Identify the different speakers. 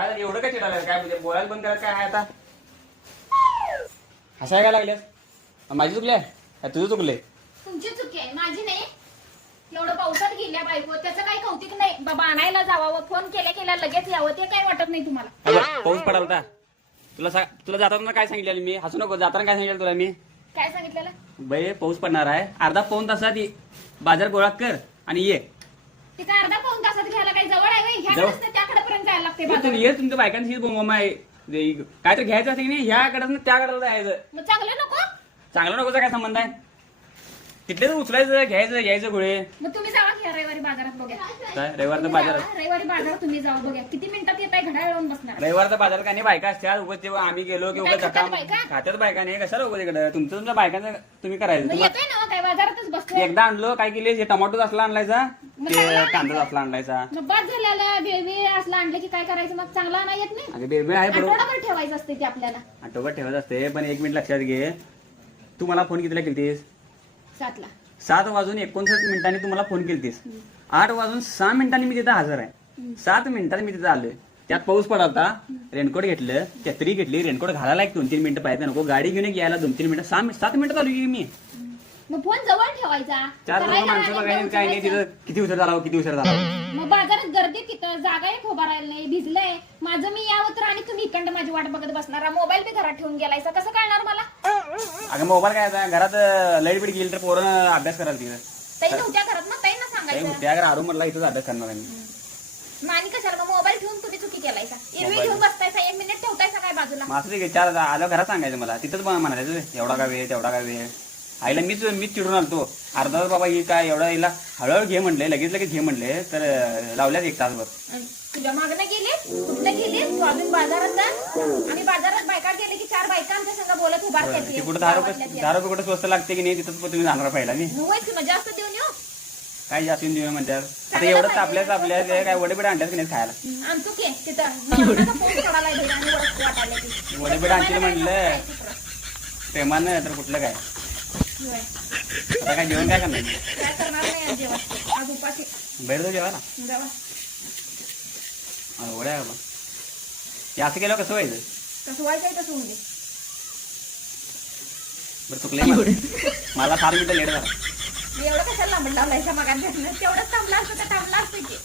Speaker 1: काय झालं? एवढं काय चिडायला काय म्हणजे बोलायला बंद करायला काय आहे आता? हसाय काय लागल्यास माझी चुकली आहे? का तुझं चुकले
Speaker 2: तुमची चुकी आहे माझी नाही. एवढं पावसात गेल्या बायको त्याचं काही कौतिक नाही. बाबा आणायला जावावं फोन केल्या केल्या लगेच यावं ते काही वाटत नाही तुम्हाला?
Speaker 1: अगं, पाऊस पडाल होता. तुला सा- तुला जाताना काय सांगितलेलं मी? हसू नको जाताना काय सांगितलं तुला मी?
Speaker 2: काय सांगितलेलं?
Speaker 1: बाई पाऊस पडणार आहे. अर्धा पाऊन तासात ये. बाजार गोळा कर आणि ये.
Speaker 2: तिथं अर्धा पाऊन तासात घ्यायला काही जवळ आहे व्हय?
Speaker 1: जवळ.
Speaker 2: ह्याकडेच त्याकडे पर्यंत जायला लागते
Speaker 1: तू
Speaker 2: बाजारात.
Speaker 1: ये तुमच्या बायकांशी बोंबा आहे जे- काय तर घ्यायचं असेल की नाही ह्याकडं त्याकडं जायचं
Speaker 2: मग चांगलं नको
Speaker 1: चांगलं नकोचा काय संबंध आहे तिथलेच उचलायचं घ्यायचं घ्यायचं गोळे.
Speaker 2: मग तुम्ही जावा की रविवारी बाजारात बघा
Speaker 1: काय? रविवारचा
Speaker 2: तुम्ही
Speaker 1: बाजार?
Speaker 2: जावा, रविवारी बाजारात तुम्ही जाऊ बघा किती मिनिटात येत आहे घड्याळ लावून बसणार?
Speaker 1: रविवारचा बाजार काय नाही? बायका असत्या उगाच तेव्हा आम्ही गेलो की
Speaker 2: काय
Speaker 1: उगाच
Speaker 2: खात्यात
Speaker 1: धक्का
Speaker 2: बायका?
Speaker 1: खात्यात बायका नाही. कशाला उगाच इकडं? तुमचं तुमच्या बायकांचं तुम्ही करायचं.
Speaker 2: मग
Speaker 1: तुम्हाला-
Speaker 2: येतोय ना काय बाजारातच बसतोय?
Speaker 1: एकदा आणलो काय केले? हे टमाटो असला आणलायचा
Speaker 2: मग
Speaker 1: ते
Speaker 2: चांगला
Speaker 1: कांदा. असला आणलायचा.
Speaker 2: मग बाद झाल्याला बेबी असलं आणलं की काय करायचं? मग चांगला नाही येत नाही?
Speaker 1: बेबी आहे बरोबर.
Speaker 2: आठवडाभर ठेवायचं असते ते आपल्याला.
Speaker 1: आठवड्यात ठेवत असते पण एक मिनिट लक्षात घे. तू मला फोन कितीला केलतीस?
Speaker 2: सातला.
Speaker 1: सात वाजून एकोणसाठ मिनिटांनी तुम्हाला फोन केलतीस. आठ वाजून सहा मिनिटांनी मी तिथं हजर आहे. सात मिनिटांनी मी तिथं आलोय. त्यात पाऊस पडता रेनकोट घेतलं छत्री घेतली रेनकोट घालायला एक दोन तीन मिनिटं पाहिजे नको. गाडी घेऊन एक यायला दोन तीन मिनिटं. सहा सात मिनिटं चालू की मी.
Speaker 2: मग फोन जवळ ठेवायचा.
Speaker 1: चार
Speaker 2: करायला
Speaker 1: माणसं बघायला काय नाही. तिथं किती उशीर झाला हो, किती उशीर झाला हो.
Speaker 2: मग बाजारात गर्दी तिथं जागा एक उभा राहिला नाही भिजलंय. माझं मी यावं तर आणि तुम्ही इकडं माझी वाट बघत बसणार. मोबाईल बी घरात ठेवून गेलायचा. कसं कळणार मला?
Speaker 1: अगं मोबाईल काय आता? घरात लाइट बीट गेली तर पोरं अभ्यास करायला तिथं
Speaker 2: ताई नव्हत्या घरात ताईंना
Speaker 1: काही
Speaker 2: सांगायचं
Speaker 1: आरू इथंच अभ्यास करणार आहे मी.
Speaker 2: मग आणि कशाला मग मोबाईल ठेवून तुम्ही चुकी. घेऊन एक मिनिट काय बाजूला?
Speaker 1: चार आलं घरात सांगायचं मला. तिथंच मला म्हणायचं एवढा का वेळ तेवढा का वेळ? आईला मीच मीच चिडून आलतो. अर्धा तास बाबा ही काय एवढा हिला हळूहळू घे म्हणले लगेच लगेच घे म्हणले तर अं, लावल्यात एक तासभर.
Speaker 2: आणि तुझ्या मागणं गेले? बाजारात जा आणि बाजारात बायका गेले की चार बायका आमच्या संग बोलत उभारतात
Speaker 1: ते कुठं दहा रुपये दहा रुपये कुठं स्वस्त लागते की नाही? तिथंच तुम्ही जाणार पहिला मी
Speaker 2: होय की मग जास्त देऊन येऊ.
Speaker 1: काय जास्त देऊ म्हणतात? आता एवढं तापल्या तापल्या ते काय वडे बिडे आणतात की नाही खायला?
Speaker 2: आमचो के तिथं. फोन सोडायला आणि वाटायला
Speaker 1: आणतील म्हणलं. प्रेमानं तर कुठलं काय?
Speaker 2: होय.
Speaker 1: काय जेवण काय करणार?
Speaker 2: काय करणार नाही आज जेवण. आज उपाशी.
Speaker 1: बाहेर जाऊ जेवायला.
Speaker 2: जेवा
Speaker 1: अरे वड्या बाबा. ते असं केलं कसं व्हायचं
Speaker 2: कसं व्हायचंय तसं होऊन दे
Speaker 1: बरं चुकलंय मला. फार मिनिटं लेट झाला
Speaker 2: मी एवढं कशाला लांबड लावलायच्या मगात तेवढंच थांबला असतं तर थांबला असतं की